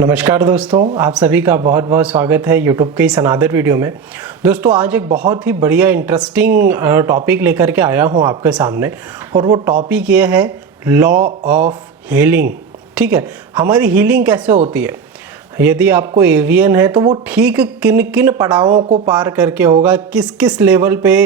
नमस्कार दोस्तों, आप सभी का बहुत बहुत स्वागत है यूट्यूब के इस अनादर वीडियो में। दोस्तों आज एक बहुत ही बढ़िया इंटरेस्टिंग टॉपिक लेकर के आया हूँ आपके सामने, और वो टॉपिक ये है लॉ ऑफ हीलिंग। ठीक है, हमारी हीलिंग कैसे होती है, यदि आपको एवियन है तो वो ठीक किन किन पड़ावों को पार करके होगा, किस किस लेवल पे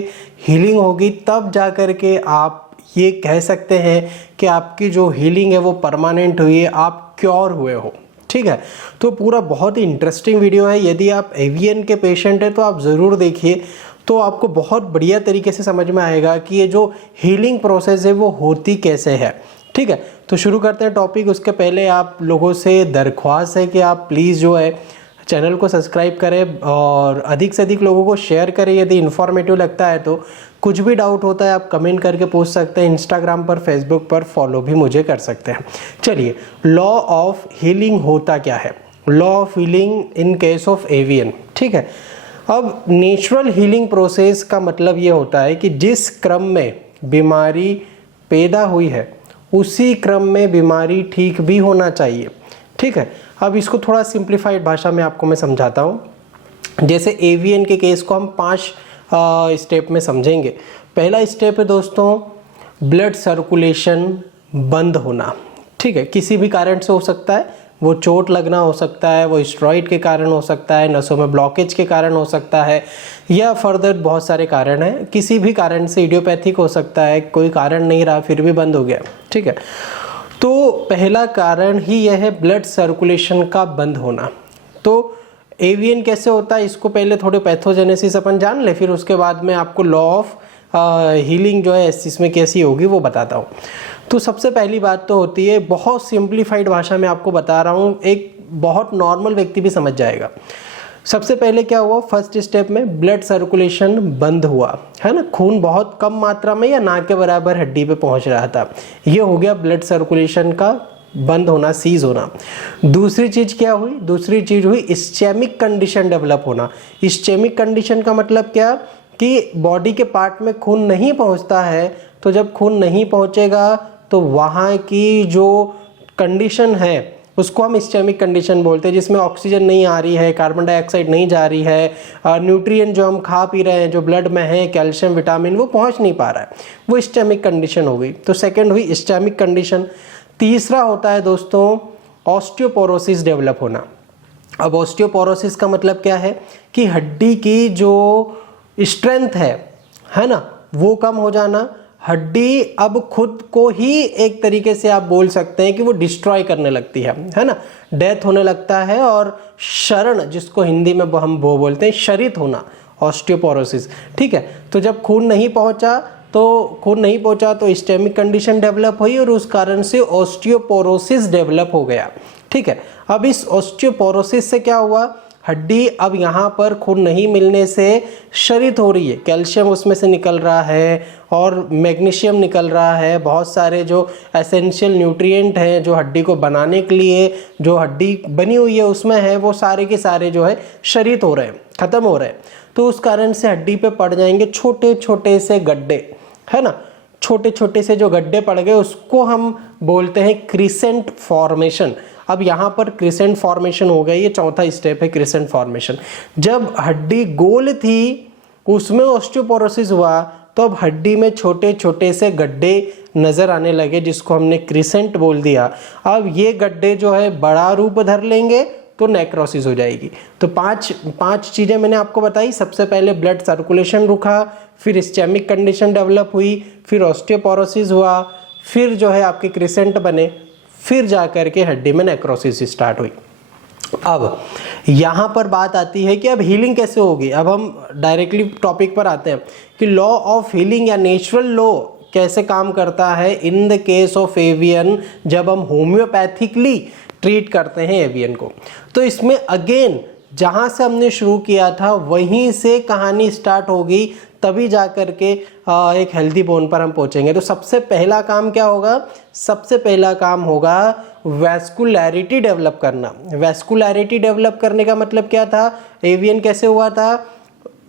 हीलिंग होगी, तब जा कर के आप ये कह सकते हैं कि आपकी जो हीलिंग है वो परमानेंट हुई है, आप क्योर हुए हो। ठीक है, तो पूरा बहुत ही इंटरेस्टिंग वीडियो है। यदि आप एवियन के पेशेंट हैं तो आप ज़रूर देखिए, तो आपको बहुत बढ़िया तरीके से समझ में आएगा कि ये जो हीलिंग प्रोसेस है वो होती कैसे है। ठीक है, तो शुरू करते हैं टॉपिक। उसके पहले आप लोगों से दरख्वास्त है कि आप प्लीज़ जो है चैनल को सब्सक्राइब करें और अधिक से अधिक लोगों को शेयर करें। यदि इन्फॉर्मेटिव लगता है तो कुछ भी डाउट होता है आप कमेंट करके पूछ सकते हैं। इंस्टाग्राम पर, फेसबुक पर फॉलो भी मुझे कर सकते हैं। चलिए, लॉ ऑफ हीलिंग होता क्या है, law of healing in case of avian. ठीक है, अब नेचुरल हीलिंग प्रोसेस का मतलब ये होता है कि जिस क्रम में बीमारी पैदा हुई है उसी क्रम में बीमारी ठीक भी होना चाहिए। ठीक है, अब इसको थोड़ा सिंप्लीफाइड भाषा में आपको मैं समझाता हूँ। जैसे एवियन के केस को हम 5 स्टेप में समझेंगे। पहला स्टेप है दोस्तों ब्लड सर्कुलेशन बंद होना। ठीक है, किसी भी कारण से हो सकता है, वो चोट लगना हो सकता है, वो स्टेरॉइड के कारण हो सकता है, नसों में ब्लॉकेज के कारण हो सकता है, या फर्दर बहुत सारे कारण हैं। किसी भी कारण से इडियोपैथिक हो सकता है, कोई कारण नहीं रहा फिर भी बंद हो गया। ठीक है, तो पहला कारण ही यह है ब्लड सर्कुलेशन का बंद होना। तो एवियन कैसे होता है, इसको पहले थोड़े पैथोजेनेसिस अपन जान ले, फिर उसके बाद में आपको लॉ ऑफ हीलिंग जो है इसमें कैसी होगी वो बताता हूँ। तो सबसे पहली बात तो होती है, बहुत सिंप्लीफाइड भाषा में आपको बता रहा हूँ, एक बहुत नॉर्मल व्यक्ति भी समझ जाएगा। सबसे पहले क्या हुआ, फर्स्ट स्टेप में ब्लड सर्कुलेशन बंद हुआ, है ना। खून बहुत कम मात्रा में या ना के बराबर हड्डी पे पहुंच रहा था, ये हो गया ब्लड सर्कुलेशन का बंद होना, सीज होना। दूसरी चीज क्या हुई, दूसरी चीज हुई इस्चेमिक कंडीशन डेवलप होना। इस्चेमिक कंडीशन का मतलब क्या कि बॉडी के पार्ट में खून नहीं पहुंचता है, तो जब खून नहीं पहुंचेगा तो वहाँ की जो कंडीशन है उसको हम इस्चेमिक कंडीशन बोलते हैं, जिसमें ऑक्सीजन नहीं आ रही है, कार्बन डाइऑक्साइड नहीं जा रही है, न्यूट्रिएंट जो हम खा पी रहे हैं जो ब्लड में है, कैल्शियम विटामिन, वो पहुंच नहीं पा रहा है, वो इस्चेमिक कंडीशन हो गई। तो सेकंड हुई इस्चेमिक कंडीशन। तीसरा होता है दोस्तों ऑस्टियोपोरोसिस डेवलप होना। अब ऑस्टियोपोरोसिस का मतलब क्या है कि हड्डी की जो स्ट्रेंथ है ना, वो कम हो जाना। हड्डी अब खुद को ही एक तरीके से आप बोल सकते हैं कि वो डिस्ट्रॉय करने लगती है ना, डेथ होने लगता है। और शरण, जिसको हिंदी में हम वो बोलते हैं शरित होना, ऑस्टियोपोरोसिस। ठीक है, तो जब खून नहीं पहुंचा तो इस्चेमिक कंडीशन डेवलप हुई और उस कारण से ऑस्टियोपोरोसिस डेवलप हो गया। ठीक है, अब इस ऑस्टियोपोरोसिस से क्या हुआ, हड्डी अब यहाँ पर खून नहीं मिलने से क्षरित हो रही है, कैल्शियम उसमें से निकल रहा है और मैग्नीशियम निकल रहा है, बहुत सारे जो एसेंशियल न्यूट्रिएंट हैं जो हड्डी को बनाने के लिए जो हड्डी बनी हुई है उसमें है, वो सारे के सारे जो है क्षरित हो रहे हैं, खत्म हो रहे हैं। तो उस कारण से हड्डी पे पड़ जाएंगे छोटे छोटे से गड्ढे, है ना। छोटे छोटे से जो गड्ढे पड़ गए उसको हम बोलते हैं क्रिसेंट फॉर्मेशन। अब यहाँ पर क्रिसेंट फॉर्मेशन हो गया, ये चौथा स्टेप है क्रिसेंट फॉर्मेशन। जब हड्डी गोल थी उसमें ऑस्टियोपोरोसिस हुआ तो अब हड्डी में छोटे छोटे से गड्ढे नजर आने लगे, जिसको हमने क्रिसेंट बोल दिया। अब ये गड्ढे जो है बड़ा रूप धर लेंगे तो नेक्रोसिस हो जाएगी। तो पांच चीजें मैंने आपको बताई। सबसे पहले ब्लड सर्कुलेशन रुका, फिर इस्चेमिक कंडीशन डेवलप हुई, फिर ऑस्टियोपोरोसिस हुआ, फिर जो है आपके क्रिसेंट बने, फिर जाकर के हड्डी में नेक्रोसिस स्टार्ट हुई। अब यहाँ पर बात आती है कि अब हीलिंग कैसे होगी। अब हम डायरेक्टली टॉपिक पर आते हैं कि लॉ ऑफ हीलिंग या नेचुरल लॉ कैसे काम करता है in the case of avian, जब हम होम्योपैथिकली ट्रीट करते हैं एवियन को। तो इसमें अगेन जहाँ से हमने शुरू किया था वहीं से कहानी स्टार्ट होगी, तभी जाकर के एक हेल्दी बोन पर हम पहुंचेंगे। तो सबसे पहला काम क्या होगा, सबसे पहला काम होगा वैस्कुलैरिटी डेवलप करना। वैस्कुलैरिटी डेवलप करने का मतलब क्या था, एवियन कैसे हुआ था,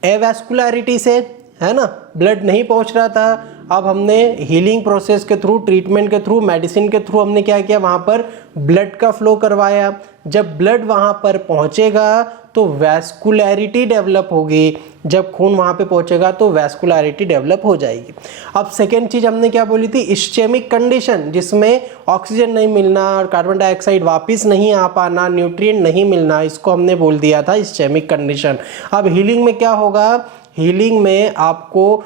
एवैस्कुलैरिटी से, है ना, ब्लड नहीं पहुंच रहा था, अब हमने हीलिंग प्रोसेस के थ्रू, ट्रीटमेंट के थ्रू, मेडिसिन के थ्रू हमने क्या किया, वहाँ पर ब्लड का फ्लो करवाया। जब ब्लड वहाँ पर पहुँचेगा तो वैस्कुलैरिटी डेवलप होगी, जब खून वहाँ पे पहुँचेगा तो वैस्कुलैरिटी डेवलप हो जाएगी। अब सेकेंड चीज़ हमने क्या बोली थी, इस्चेमिक कंडीशन, जिसमें ऑक्सीजन नहीं मिलना और कार्बन डाइऑक्साइड वापस नहीं आ पाना, न्यूट्रिएंट नहीं मिलना, इसको हमने बोल दिया था इस्चेमिक कंडीशन। अब हीलिंग में क्या होगा, हीलिंग में आपको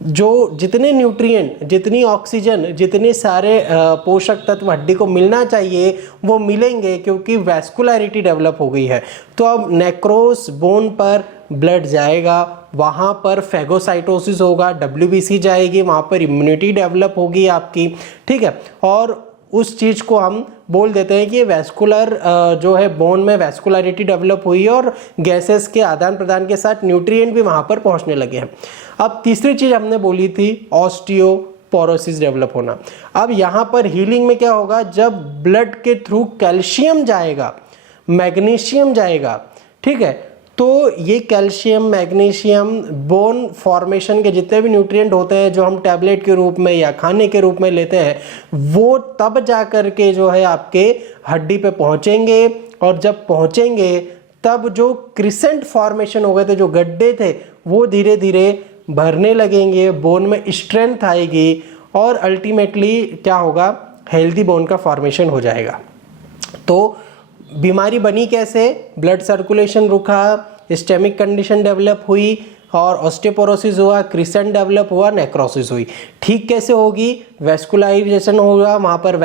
जो जितने न्यूट्रिएंट, जितनी ऑक्सीजन, जितने सारे पोषक तत्व हड्डी को मिलना चाहिए वो मिलेंगे, क्योंकि वैस्कुलैरिटी डेवलप हो गई है। तो अब नेक्रोस बोन पर ब्लड जाएगा, वहाँ पर फैगोसाइटोसिस होगा, WBC जाएगी, वहाँ पर इम्यूनिटी डेवलप होगी आपकी, ठीक है। और उस चीज़ को हम बोल देते हैं कि ये वैस्कुलर जो है बोन में वैस्कुलरिटी डेवलप हुई है और गैसेस के आदान प्रदान के साथ न्यूट्रिएंट भी वहाँ पर पहुँचने लगे हैं। अब तीसरी चीज़ हमने बोली थी ऑस्टियोपोरोसिस डेवलप होना। अब यहाँ पर हीलिंग में क्या होगा, जब ब्लड के थ्रू कैल्शियम जाएगा, मैग्नीशियम जाएगा, ठीक है, तो ये कैल्शियम, मैग्नीशियम बोन फॉर्मेशन के जितने भी न्यूट्रिएंट होते हैं जो हम टैबलेट के रूप में या खाने के रूप में लेते हैं, वो तब जा कर के जो है आपके हड्डी पे पहुंचेंगे। और जब पहुंचेंगे तब जो क्रिसेंट फॉर्मेशन हो गए थे, जो गड्ढे थे, वो धीरे धीरे भरने लगेंगे, बोन में स्ट्रेंथ आएगी और अल्टीमेटली क्या होगा, हेल्दी बोन का फॉर्मेशन हो जाएगा। तो बीमारी बनी कैसे, ब्लड सर्कुलेशन रुका, स्टेमिक कंडीशन डेवलप हुई और ऑस्टियोपोरोसिस हुआ, क्रिसेंट डेवलप हुआ, नेक्रोसिस हुई। ठीक कैसे होगी, वैस्कुलराइजेशन होगा, वहाँ पर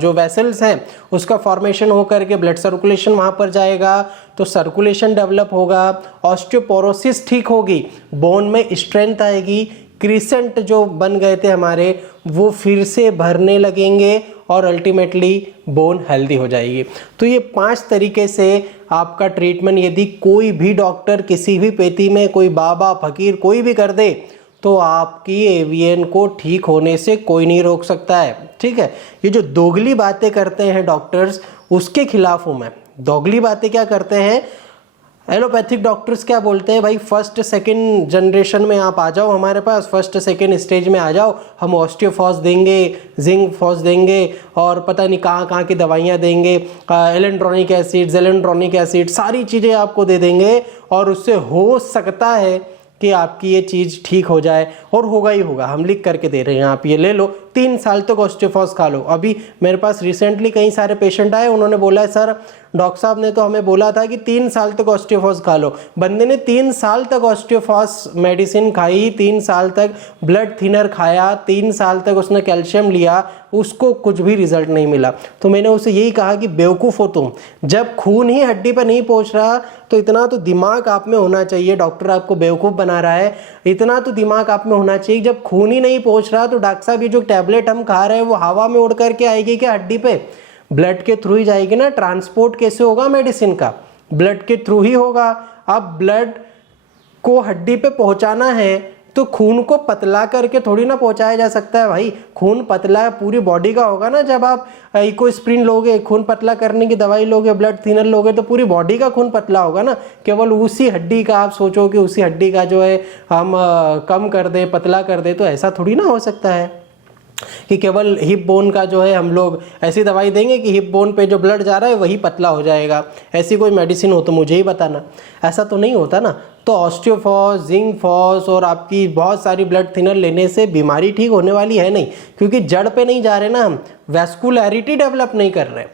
जो वेसल्स हैं उसका फॉर्मेशन हो करके ब्लड सर्कुलेशन वहाँ पर जाएगा, तो सर्कुलेशन डेवलप होगा, ऑस्टियोपोरोसिस ठीक होगी, बोन में स्ट्रेंथ आएगी, क्रिसेंट जो बन गए थे हमारे वो फिर से भरने लगेंगे और अल्टीमेटली बोन हेल्दी हो जाएगी। तो ये 5 तरीके से आपका ट्रीटमेंट यदि कोई भी डॉक्टर किसी भी पेटी में, कोई बाबा फकीर कोई भी कर दे, तो आपकी एवीएन को ठीक होने से कोई नहीं रोक सकता है, ठीक है। ये जो दोगली बातें करते हैं डॉक्टर्स, उसके खिलाफ हूँ मैं। दोगली बातें क्या करते हैं, एलोपैथिक डॉक्टर्स क्या बोलते हैं, भाई फर्स्ट सेकंड जनरेशन में आप आ जाओ हमारे पास, फर्स्ट सेकंड स्टेज में आ जाओ, हम ऑस्टियोफॉस देंगे, जिंक फॉस देंगे और पता नहीं कहाँ कहाँ की दवाइयाँ देंगे, एलेंड्रोनिक एसिड, जेलेंड्रोनिक एसिड, सारी चीज़ें आपको दे देंगे और उससे हो सकता है कि आपकी ये चीज़ ठीक हो जाए, और होगा ही होगा, हम लिख करके दे रहे हैं, आप ये ले लो, 3 साल तक ऑस्टियोफॉस खा लो। अभी मेरे पास रिसेंटली कई सारे पेशेंट आए, उन्होंने बोला है सर डॉक्टर साहब ने तो हमें बोला था कि 3 साल तक ऑस्टियोफॉस खा लो। बंदे ने 3 साल तक ऑस्टियोफॉस मेडिसिन खाई, 3 साल तक ब्लड थिनर खाया, 3 साल तक उसने कैल्शियम लिया, उसको कुछ भी रिजल्ट नहीं मिला। तो मैंने उसे यही कहा कि बेवकूफ़ हो तुम, जब खून ही हड्डी पर नहीं पहुंच रहा तो इतना तो दिमाग आप में होना चाहिए, डॉक्टर आपको बेवकूफ़ बना रहा है, इतना तो दिमाग आप में होना चाहिए, जब खून ही नहीं पहुंच रहा तो डॉक्टर साहब ये जो टैबलेट हम खा रहे हैं वो हवा में उड़ करके आएगी क्या हड्डी पे, ब्लड के थ्रू ही जाएगी ना। ट्रांसपोर्ट कैसे होगा मेडिसिन का, ब्लड के थ्रू ही होगा। अब ब्लड को हड्डी पे पहुंचाना है तो खून को पतला करके थोड़ी ना पहुंचाया जा सकता है भाई, खून पतला पूरी बॉडी का होगा ना। जब आप इकोस्प्रिन लोगे, खून पतला करने की दवाई लोगे, ब्लड थिनर लोगे, तो पूरी बॉडी का खून पतला होगा ना। केवल उसी हड्डी का आप सोचो कि उसी हड्डी का जो है हम कम कर दें, पतला कर दें, तो ऐसा थोड़ी ना हो सकता है कि केवल हिप बोन का जो है हम लोग ऐसी दवाई देंगे कि हिप बोन पे जो ब्लड जा रहा है वही पतला हो जाएगा। ऐसी कोई मेडिसिन हो तो मुझे ही बताना, ऐसा तो नहीं होता ना। तो ऑस्टियोफॉस, जिंक फॉस और आपकी बहुत सारी ब्लड थिनर लेने से बीमारी ठीक होने वाली है नहीं, क्योंकि जड़ पे नहीं जा रहे ना हम, वैस्कुलैरिटी डेवलप नहीं कर रहे,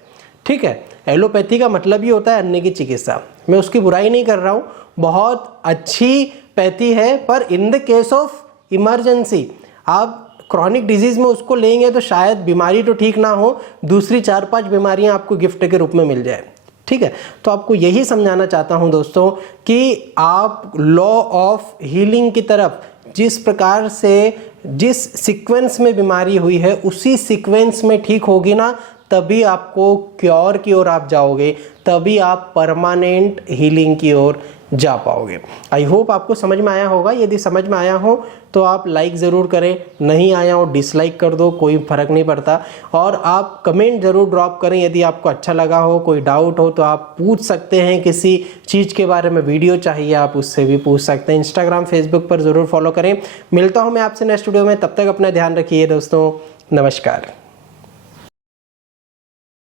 ठीक है। एलोपैथी का मतलब ही होता है अन्य की चिकित्सा, मैं उसकी बुराई नहीं कर रहा हूँ, बहुत अच्छी पैथी है, पर in the case of emergency आप क्रॉनिक डिजीज़ में उसको लेंगे तो शायद बीमारी तो ठीक ना हो, दूसरी 4-5 बीमारियां आपको गिफ्ट के रूप में मिल जाए, ठीक है। तो आपको यही समझाना चाहता हूं दोस्तों कि आप लॉ ऑफ हीलिंग की तरफ, जिस प्रकार से जिस सीक्वेंस में बीमारी हुई है उसी सीक्वेंस में ठीक होगी ना, तभी आपको क्योर की ओर आप जाओगे, तभी आप परमानेंट हीलिंग की ओर जा पाओगे। आई होप आपको समझ में आया होगा। यदि समझ में आया हो तो आप लाइक ज़रूर करें, नहीं आया हो डिसलाइक कर दो, कोई फ़र्क नहीं पड़ता। और आप कमेंट ज़रूर ड्रॉप करें, यदि आपको अच्छा लगा हो, कोई डाउट हो तो आप पूछ सकते हैं, किसी चीज़ के बारे में वीडियो चाहिए आप उससे भी पूछ सकते हैं। इंस्टाग्राम फेसबुक पर ज़रूर फॉलो करें। मिलता हूँ मैं आपसे नेक्स्ट वीडियो में, तब तक अपना ध्यान रखिए दोस्तों। नमस्कार।